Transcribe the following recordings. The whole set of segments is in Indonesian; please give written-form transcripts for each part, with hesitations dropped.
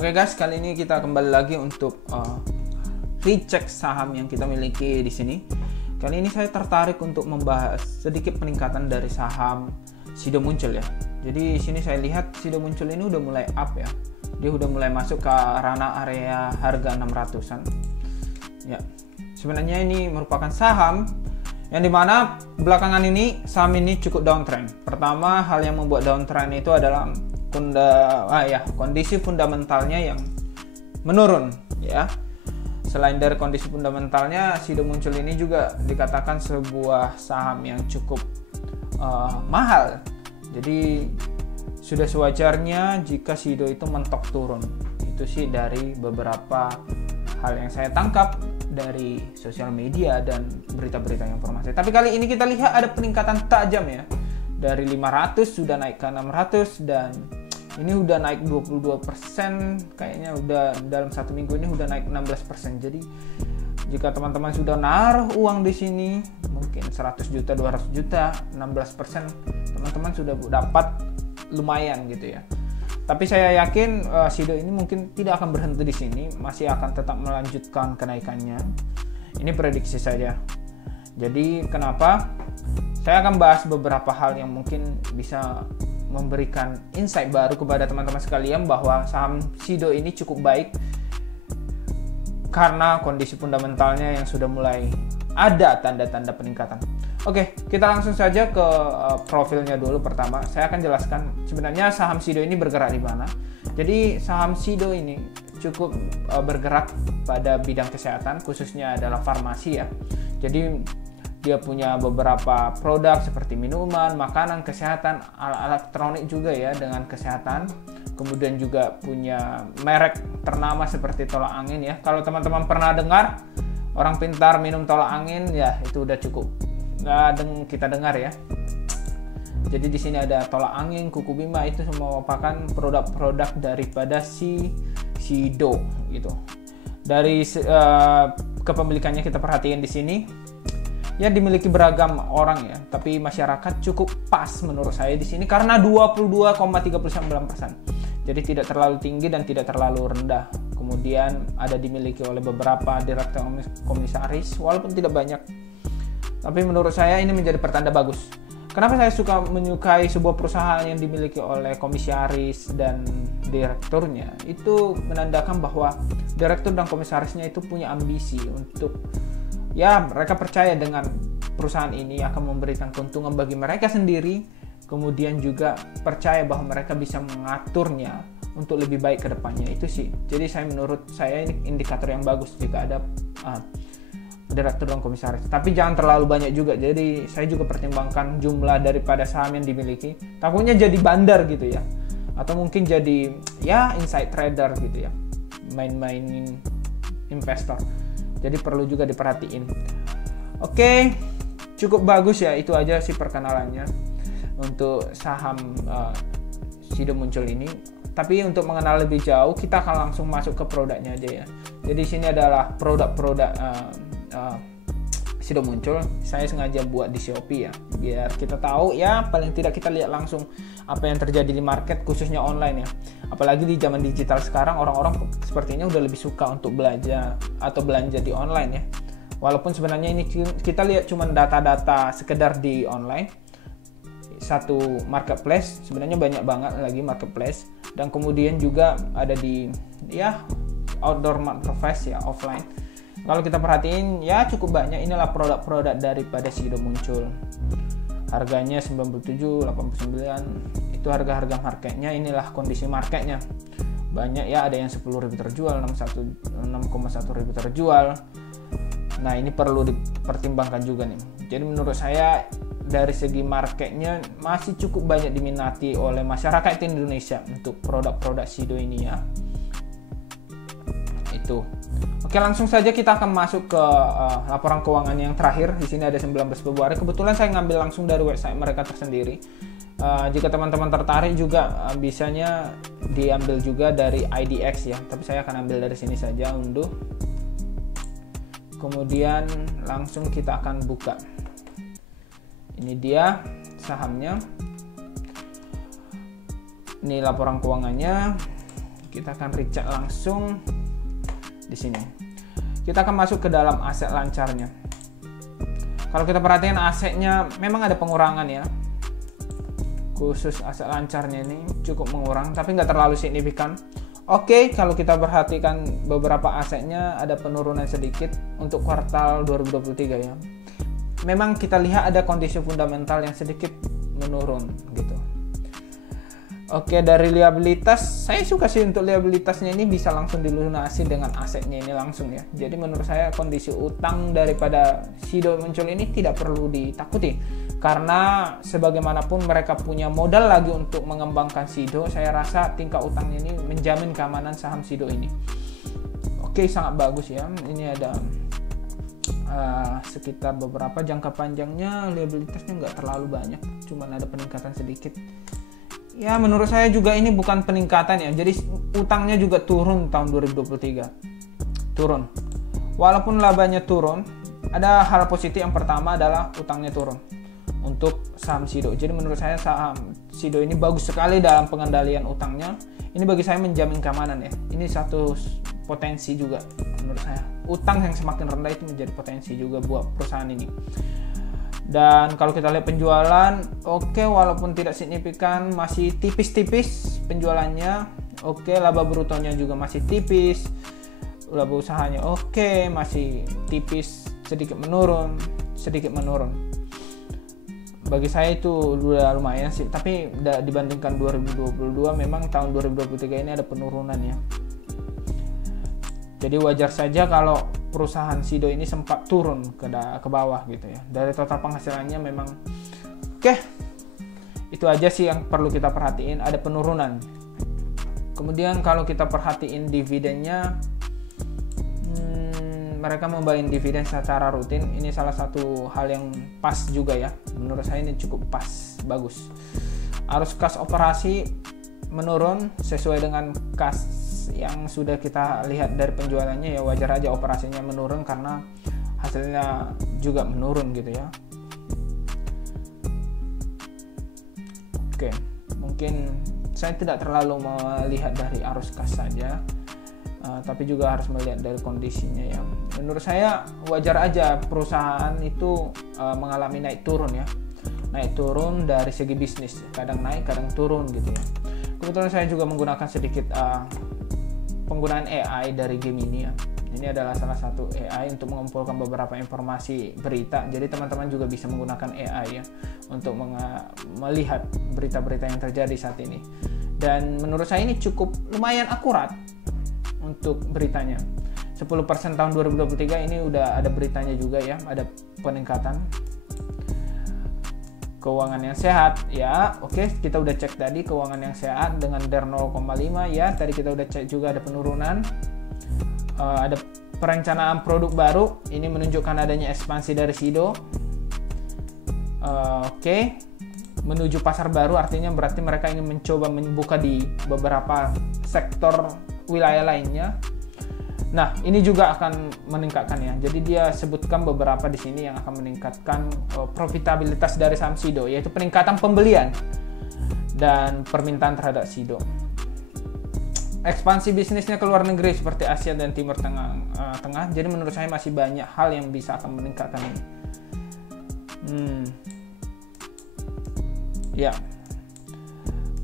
Oke guys, kali ini kita kembali lagi untuk recheck saham yang kita miliki di sini. Kali ini saya tertarik untuk membahas sedikit peningkatan dari saham Sido Muncul ya. Jadi di sini saya lihat Sido Muncul ini udah mulai up ya. Dia udah mulai masuk ke ranah area harga 600-an. Ya. Sebenarnya ini merupakan saham yang dimana belakangan ini saham ini cukup downtrend. Pertama, hal yang membuat downtrend itu adalah kondisi fundamentalnya yang menurun ya. Selain dari kondisi fundamentalnya, Sido Muncul ini juga dikatakan sebuah saham yang cukup mahal. Jadi sudah sewajarnya jika Sido itu mentok turun. Itu sih dari beberapa hal yang saya tangkap dari sosial media dan berita-berita informasi. Tapi kali ini kita lihat ada peningkatan tajam ya. Dari 500 sudah naik ke 600 dan ini udah naik 22%, kayaknya udah dalam satu minggu ini udah naik 16%. Jadi jika teman-teman sudah naruh uang di sini mungkin 100 juta, 200 juta, 16%, teman-teman sudah dapat lumayan gitu ya. Tapi saya yakin Sido ini mungkin tidak akan berhenti di sini, masih akan tetap melanjutkan kenaikannya. Ini prediksi saja. Jadi kenapa? Saya akan bahas beberapa hal yang mungkin bisa memberikan insight baru kepada teman-teman sekalian bahwa saham Sido ini cukup baik karena kondisi fundamentalnya yang sudah mulai ada tanda-tanda peningkatan. Oke, kita langsung saja ke profilnya dulu. Pertama, saya akan jelaskan sebenarnya saham Sido ini bergerak di mana. Jadi saham Sido ini cukup bergerak pada bidang kesehatan, khususnya adalah farmasi ya. Jadi dia punya beberapa produk seperti minuman, makanan, kesehatan, alat elektronik juga ya dengan kesehatan. Kemudian juga punya merek ternama seperti tolak angin ya. Kalau teman-teman pernah dengar orang pintar minum tolak angin ya, itu udah cukup kita dengar ya. Jadi di sini ada tolak angin, kuku bima, itu semua merupakan produk-produk daripada Sido gitu. Dari kepemilikannya kita perhatiin di sini. Ya dimiliki beragam orang ya, tapi masyarakat cukup pas menurut saya di sini karena 22,39%. Jadi tidak terlalu tinggi dan tidak terlalu rendah. Kemudian ada dimiliki oleh beberapa direktur komisaris walaupun tidak banyak. Tapi menurut saya ini menjadi pertanda bagus. Kenapa saya menyukai sebuah perusahaan yang dimiliki oleh komisaris dan direkturnya? Itu menandakan bahwa direktur dan komisarisnya itu punya ambisi untuk ya mereka percaya dengan perusahaan ini akan memberikan keuntungan bagi mereka sendiri, kemudian juga percaya bahwa mereka bisa mengaturnya untuk lebih baik ke depannya. Itu sih. Jadi menurut saya ini indikator yang bagus jika ada direktur dan komisaris. Tapi jangan terlalu banyak juga. Jadi saya juga pertimbangkan jumlah daripada saham yang dimiliki. Takutnya jadi bandar gitu ya. Atau mungkin jadi ya inside trader gitu ya. Main-mainin investor. Jadi perlu juga diperhatiin. Oke, cukup bagus ya. Itu aja sih perkenalannya untuk saham Sido Muncul ini. Tapi untuk mengenal lebih jauh, kita akan langsung masuk ke produknya aja ya. Jadi sini adalah produk-produk Sido Muncul. Saya sengaja buat di Shopee ya, biar kita tahu ya, paling tidak kita lihat langsung apa yang terjadi di market, khususnya online ya. Apalagi di zaman digital sekarang, orang-orang sepertinya udah lebih suka untuk belanja atau belanja di online ya. Walaupun sebenarnya ini kita lihat cuma data-data sekedar di online. Satu marketplace, sebenarnya banyak banget lagi marketplace. Dan kemudian juga ada di ya outdoor marketplace ya, offline. Kalau kita perhatiin ya cukup banyak. Inilah produk-produk daripada Sido Muncul. Harganya 97, 89. Itu harga-harga marketnya. Inilah kondisi marketnya. Banyak ya, ada yang 10.000 terjual, 6,1 ribu terjual. Nah ini perlu dipertimbangkan juga nih. Jadi menurut saya dari segi marketnya masih cukup banyak diminati oleh masyarakat Indonesia untuk produk-produk Sido ini ya. Itu. Oke, langsung saja kita akan masuk ke laporan keuangan yang terakhir. Di sini ada 19 Februari. Kebetulan saya ngambil langsung dari website mereka tersendiri. Jika teman-teman tertarik juga bisanya diambil juga dari IDX ya. Tapi saya akan ambil dari sini saja, unduh. Kemudian langsung kita akan buka. Ini dia sahamnya. Ini laporan keuangannya. Kita akan recheck langsung di sini. Kita akan masuk ke dalam aset lancarnya. Kalau kita perhatikan asetnya memang ada pengurangan ya. Khusus aset lancarnya ini cukup mengurang, tapi nggak terlalu signifikan. Oke, kalau kita perhatikan beberapa asetnya ada penurunan sedikit untuk kuartal 2023 ya. Memang kita lihat ada kondisi fundamental yang sedikit menurun gitu. Oke, dari liabilitas, saya suka sih untuk liabilitasnya ini bisa langsung dilunasi dengan asetnya ini langsung ya. Jadi menurut saya kondisi utang daripada Sido muncul ini tidak perlu ditakuti. Karena sebagaimanapun mereka punya modal lagi untuk mengembangkan Sido, saya rasa tingkat utangnya ini menjamin keamanan saham Sido ini. Oke, sangat bagus ya. Ini ada sekitar beberapa jangka panjangnya, liabilitasnya nggak terlalu banyak, cuman ada peningkatan sedikit. Ya menurut saya juga ini bukan peningkatan ya, jadi utangnya juga turun tahun 2023. Turun. Walaupun labanya turun, ada hal positif yang pertama adalah utangnya turun untuk saham Sido. Jadi menurut saya saham Sido ini bagus sekali dalam pengendalian utangnya. Ini bagi saya menjamin keamanan ya. Ini satu potensi juga menurut saya. Utang yang semakin rendah itu menjadi potensi juga buat perusahaan ini. Dan kalau kita lihat penjualan, oke, walaupun tidak signifikan, masih tipis-tipis penjualannya. Oke, laba brutonya juga masih tipis. Laba usahanya oke, masih tipis, sedikit menurun. Bagi saya itu udah lumayan sih, tapi dibandingkan 2022 memang tahun 2023 ini ada penurunan ya. Jadi wajar saja kalau perusahaan Sido ini sempat turun ke bawah gitu ya. Dari total penghasilannya memang oke. Itu aja sih yang perlu kita perhatiin, ada penurunan. Kemudian kalau kita perhatiin dividennya, mereka membayar dividen secara rutin. Ini salah satu hal yang pas juga ya. Menurut saya ini cukup pas, bagus. Arus kas operasi menurun sesuai dengan kas yang sudah kita lihat dari penjualannya ya, wajar aja operasinya menurun karena hasilnya juga menurun gitu ya. Oke, mungkin saya tidak terlalu melihat dari arus kas saja, tapi juga harus melihat dari kondisinya ya. Menurut saya wajar aja perusahaan itu mengalami naik turun ya. Naik turun dari segi bisnis, kadang naik kadang turun gitu ya. Kebetulan saya juga menggunakan sedikit penggunaan AI dari Gemini ya. Ini adalah salah satu AI untuk mengumpulkan beberapa informasi berita. Jadi teman-teman juga bisa menggunakan AI ya untuk melihat berita-berita yang terjadi saat ini. Dan menurut saya ini cukup lumayan akurat untuk beritanya. 10% tahun 2023 ini udah ada beritanya juga ya, ada peningkatan. Keuangan yang sehat ya, oke, kita udah cek tadi keuangan yang sehat dengan DER 0,5 ya, tadi kita udah cek juga ada penurunan. Ada perencanaan produk baru, ini menunjukkan adanya ekspansi dari Sido. Oke, menuju pasar baru, artinya berarti mereka ingin mencoba membuka di beberapa sektor wilayah lainnya. Nah, ini juga akan meningkatkan ya. Jadi dia sebutkan beberapa di sini yang akan meningkatkan profitabilitas dari saham Sido, yaitu peningkatan pembelian dan permintaan terhadap Sido. Ekspansi bisnisnya ke luar negeri seperti Asia dan Timur Tengah. Jadi menurut saya masih banyak hal yang bisa akan meningkatkan ini. Ya.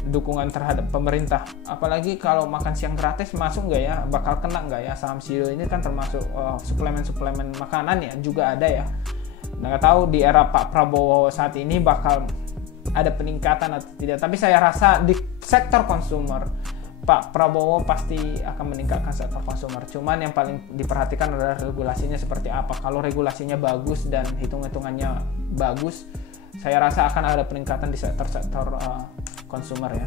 Dukungan terhadap pemerintah, apalagi kalau makan siang gratis masuk nggak ya, bakal kena nggak ya saham Sido ini kan termasuk suplemen makanan ya, juga ada ya. Nggak tahu di era Pak Prabowo saat ini bakal ada peningkatan atau tidak, tapi saya rasa di sektor konsumer Pak Prabowo pasti akan meningkatkan sektor konsumer. Cuman yang paling diperhatikan adalah regulasinya seperti apa. Kalau regulasinya bagus dan hitung-hitungannya bagus, saya rasa akan ada peningkatan di sektor-sektor konsumer ya.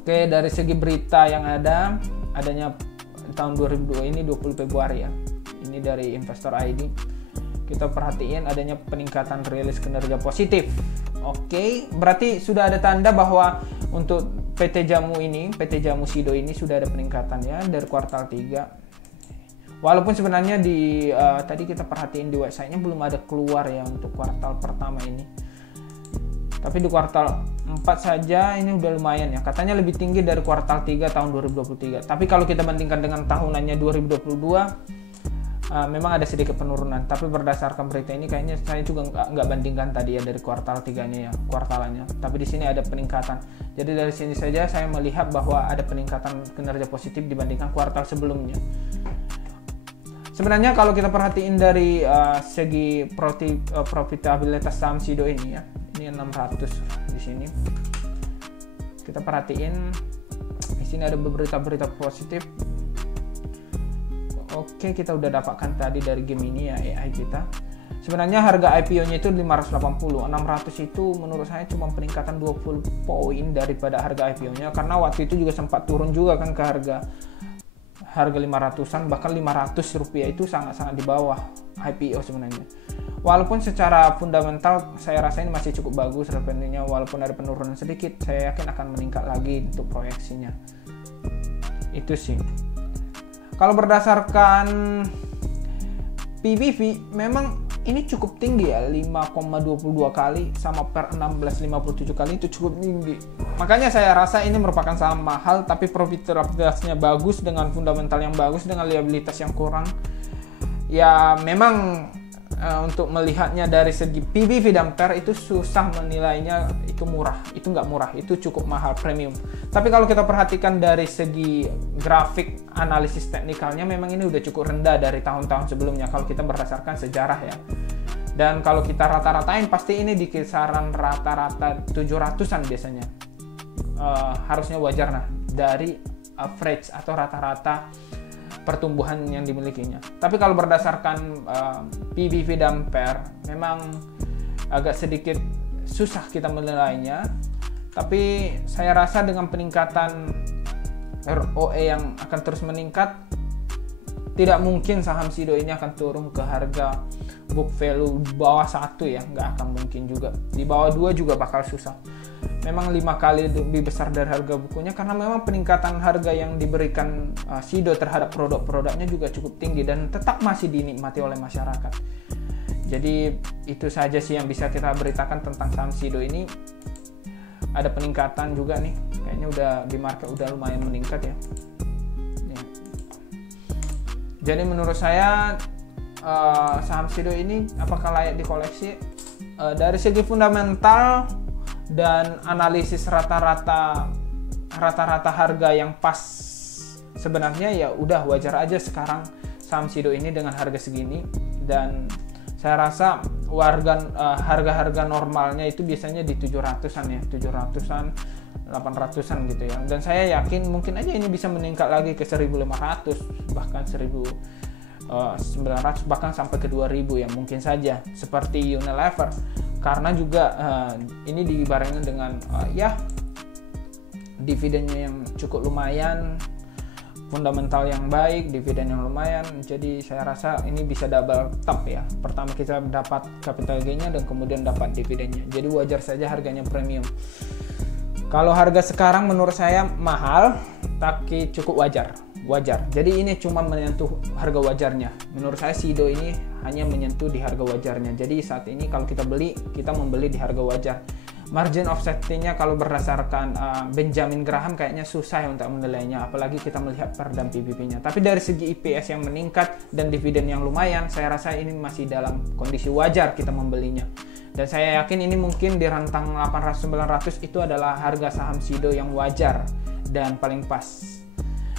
Oke, dari segi berita yang adanya tahun 2002 ini 20 Februari ya. Ini dari Investor ID. Kita perhatiin adanya peningkatan rilis kinerja positif. Oke, berarti sudah ada tanda bahwa untuk PT Jamu Sido ini sudah ada peningkatan ya dari kuartal 3. Walaupun sebenarnya tadi kita perhatiin di websitenya belum ada keluar ya untuk kuartal pertama ini. Tapi di kuartal 4 saja ini udah lumayan ya. Katanya lebih tinggi dari kuartal 3 tahun 2023. Tapi kalau kita bandingkan dengan tahunannya 2022, memang ada sedikit penurunan. Tapi berdasarkan berita ini kayaknya saya juga nggak bandingkan tadi ya dari kuartal 3-nya ya, kuartalannya. Tapi di sini ada peningkatan. Jadi dari sini saja saya melihat bahwa ada peningkatan kinerja positif dibandingkan kuartal sebelumnya. Sebenarnya kalau kita perhatiin dari segi profitabilitas saham Sido ini ya, ini 600 di sini. Kita perhatiin di sini ada berita-berita positif. Oke, kita udah dapatkan tadi dari game ini ya, AI kita. Sebenarnya harga IPO-nya itu 580, 600 itu menurut saya cuma peningkatan 20 poin daripada harga IPO-nya, karena waktu itu juga sempat turun juga kan ke harga 500-an, bahkan 500 rupiah itu sangat-sangat di bawah IPO sebenarnya. Walaupun secara fundamental saya rasa ini masih cukup bagus revenue-nya, walaupun ada penurunan sedikit, saya yakin akan meningkat lagi untuk proyeksinya. Itu sih. Kalau berdasarkan PBV memang ini cukup tinggi ya, 5,22 kali sama per 16,57 kali itu cukup tinggi. Makanya saya rasa ini merupakan saham mahal tapi profitabilitasnya bagus dengan fundamental yang bagus dengan liabilitas yang kurang. Ya memang untuk melihatnya dari segi PBV dan PER itu susah menilainya itu murah. Itu nggak murah, itu cukup mahal, premium. Tapi kalau kita perhatikan dari segi grafik analisis teknikalnya memang ini udah cukup rendah dari tahun-tahun sebelumnya kalau kita berdasarkan sejarah ya. Dan kalau kita rata-ratain pasti ini di kisaran rata-rata 700-an biasanya. Harusnya wajar nah dari average atau rata-rata pertumbuhan yang dimilikinya. Tapi kalau berdasarkan PBV dan PER memang agak sedikit susah kita menilainya. Tapi saya rasa dengan peningkatan ROE yang akan terus meningkat, tidak mungkin saham Sido ini akan turun ke harga book value bawah 1 ya, nggak akan mungkin juga. Di bawah 2 juga bakal susah. Memang 5 kali lebih besar dari harga bukunya karena memang peningkatan harga yang diberikan Sido terhadap produk-produknya juga cukup tinggi dan tetap masih dinikmati oleh masyarakat. Jadi itu saja sih yang bisa kita beritakan tentang saham Sido ini. Ada peningkatan juga nih, kayaknya udah di market udah lumayan meningkat ya. Jadi menurut saya saham Sido ini apakah layak dikoleksi? Dari segi fundamental dan analisis rata-rata harga yang pas, sebenarnya ya udah wajar aja sekarang saham Sido ini dengan harga segini. Dan saya rasa harga-harga normalnya itu biasanya di 700-an ya, 700-an, 800-an gitu ya. Dan saya yakin mungkin aja ini bisa meningkat lagi ke 1.500, bahkan 1.900, bahkan sampai ke 2.000 ya mungkin saja, seperti Unilever. Karena juga ini dibarengi dengan ya dividennya yang cukup lumayan, fundamental yang baik, dividen yang lumayan. Jadi saya rasa ini bisa double top ya. Pertama kita dapat capital gain-nya dan kemudian dapat dividennya. Jadi wajar saja harganya premium. Kalau harga sekarang menurut saya mahal, tapi cukup wajar. Jadi ini cuma menyentuh harga wajarnya. Menurut saya Sido ini hanya menyentuh di harga wajarnya. Jadi saat ini kalau kita beli, kita membeli di harga wajar. Margin of safety-nya kalau berdasarkan Benjamin Graham kayaknya susah ya untuk menilainya, apalagi kita melihat PER dan PBV-nya. Tapi dari segi EPS yang meningkat dan dividen yang lumayan, saya rasa ini masih dalam kondisi wajar kita membelinya. Dan saya yakin ini mungkin di rentang 800-900 itu adalah harga saham Sido yang wajar dan paling pas.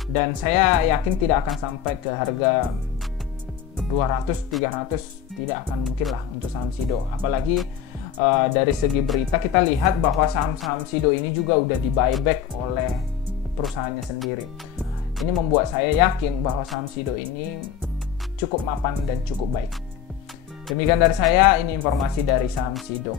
Dan saya yakin tidak akan sampai ke harga 200-300, tidak akan mungkin lah untuk saham Sido. Apalagi dari segi berita kita lihat bahwa saham-saham Sido ini juga udah di buyback oleh perusahaannya sendiri. Ini membuat saya yakin bahwa saham Sido ini cukup mapan dan cukup baik. Demikian dari saya, ini informasi dari saham Sido.